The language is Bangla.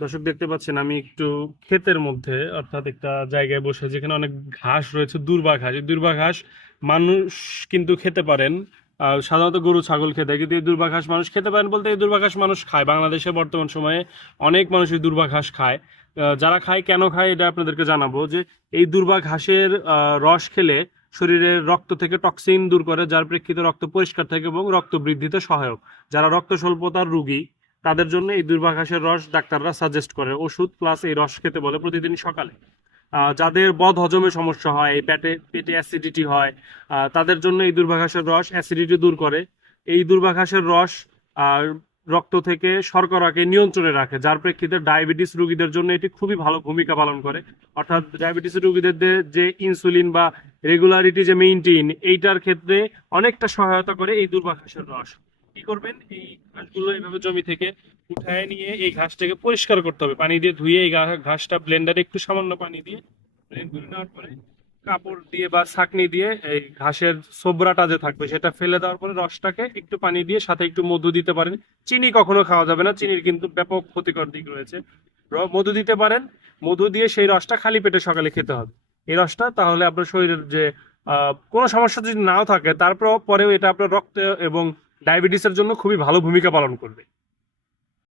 দর্শক দেখতে পাচ্ছেন, আমি একটু ক্ষেতের মধ্যে, অর্থাৎ একটা জায়গায় বসে, যেখানে অনেক ঘাস রয়েছে, দুর্বা ঘাস। এই দুর্বা ঘাস মানুষ কিন্তু খেতে পারেন সাধারণত গরু, ছাগল খেতে কিন্তু এই দুর্বা ঘাস মানুষ খেতে পারেন বলতে এই দুর্বা ঘাস মানুষ খায়। বাংলাদেশে বর্তমান সময়ে অনেক মানুষ এই দুর্বা ঘাস খায়। যারা খায়, কেন খায় এটা আপনাদেরকে জানাব যে এই দুর্বা ঘাসের রস খেলে শরীরের রক্ত থেকে টক্সিন দূর করে, যার প্রেক্ষিতে রক্ত পরিষ্কার থাকে এবং রক্ত বৃদ্ধিতে সহায়ক। যারা রক্ত স্বল্পতার রোগী তাদের জন্য এই দুর্বা ঘাসের রস ডাক্তাররা সাজেস্ট করে। ওষুধ প্লাস এই রস খেতে বলে প্রতিদিন সকালে। যাদের বদ হজমের সমস্যা হয় এই পেটে পেটে অ্যাসিডিটি হয় তাদের জন্য এই দুর্বা ঘাসের রস অ্যাসিডিটি দূর করে। এই দুর্বা ঘাসের রস রক্ত থেকে শর্করাকে নিয়ন্ত্রণে রাখে, যার প্রেক্ষিতে ডায়াবেটিস রোগীদের জন্য এটি খুবই ভালো ভূমিকা পালন করে। অর্থাৎ ডায়াবেটিস রোগীদের যে- ইনসুলিন বা রেগুলারিটি যে মেইনটেইন এইটার ক্ষেত্রে অনেকটা সহায়তা করে এই দুর্বা ঘাসের রস। কি করবেন? এই ঘাসগুলো এইভাবে জমি থেকে উঠায় নিয়ে এই ঘাসটাকে পরিষ্কার করতে হবে। পানি দিয়ে ধুয়ে এই ঘাসটা ব্লেন্ডারে একটু সামান্য পানি দিয়ে ব্লেন্ড করে নেওয়ার পরে কাপড় দিয়ে বা ছাকনি দিয়ে এই ঘাসের সোবরাটা যে থাকবে সেটা ফেলে দেওয়ার পরে রসটাকে একটু পানি দিয়ে সাথে একটু মধু দিতে পারেন। চিনি কখনো খাওয়া যাবে না, চিনির কিন্তু ব্যাপক ক্ষতিকর দিক রয়েছে। মধু দিতে পারেন। মধু দিয়ে সেই রসটা খালি পেটে সকালে খেতে হবে। এই রসটা তাহলে আপনার শরীরের যে কোনো সমস্যা যদি নাও থাকে তারপর পরেও এটা আপনার রক্ত এবং ডায়াবেটিসের জন্য খুবই ভালো ভূমিকা পালন করবে।